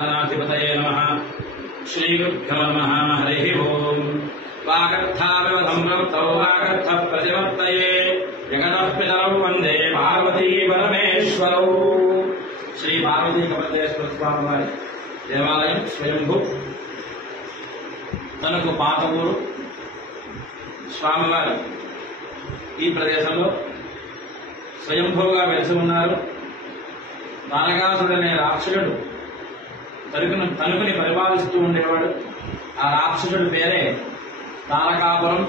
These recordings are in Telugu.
गणाधिपतये नमः। श्रीगुरुभ्यो नमः। हरिः ओम्। वागर्थाविव संवृत्तौ वागर्थः प्रतिवर्तये जगतः पितरौ वन्दे पार्वती परमेश्वरौ। श्री पार्वती कमलेश्वर स्वामी वाరి దేవాలయం స్వయంభూ తనకు పాత ఊరు స్వామివారు ఈ ప్రదేశంలో స్వయంభూగా వెలిసి ఉన్నారు. తారకాసుడనే రాక్షసుడు తణుకుని పరిపాలిస్తూ ఉండేవాడు. ఆ రాక్షసుడి పేరే తారకాపురం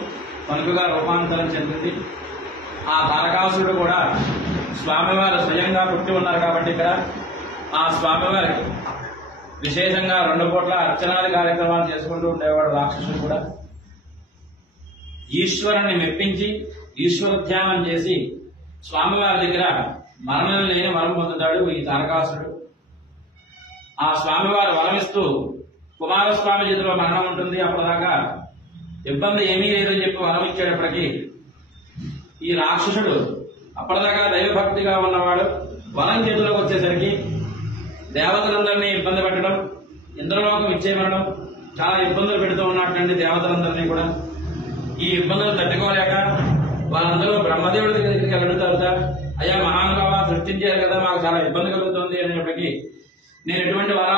తణుకుగా రూపాంతరం చెందింది. ఆ తారకాసుడు కూడా స్వామివారు స్వయంగా పుట్టి ఉన్నారు కాబట్టి ఇక్కడ ఆ స్వామివారికి విశేషంగా 2 పూట్ల అర్చనాది కార్యక్రమాలు చేసుకుంటూ ఉండేవాడు రాక్షసుడు కూడా. ఈశ్వరుని మెప్పించి ఈశ్వర ధ్యానం చేసి స్వామివారి దగ్గర మరణం లేని వరం పొందుతాడు ఈ తారకాసురుడు. ఆ స్వామివారు వరమిస్తూ కుమారస్వామి చేతిలో మరణం ఉంటుంది. అప్పటిదాకా ఇబ్బంది ఏమీ లేదని చెప్పి వరం ఇచ్చేటప్పటికీ ఈ రాక్షసుడు అప్పటిదాకా దైవభక్తిగా ఉన్నవాడు వరం చేతిలోకి వచ్చేసరికి దేవతలందరినీ ఇబ్బంది పెట్టడం, ఇంద్రలోకం ఇచ్చేయమనడం, చాలా ఇబ్బందులు పెడుతూ ఉన్నట్టండి దేవతలందరినీ కూడా. ఈ ఇబ్బందులు తట్టుకోలేక వాళ్ళందరూ బ్రహ్మదేవుడి దగ్గరికి వెళ్ళడం, అయ్యా మహానుభావ సృష్టించారు కదా, మాకు చాలా ఇబ్బంది కలుగుతుంది అనేప్పటికీ నేను ఎటువంటి వరాలు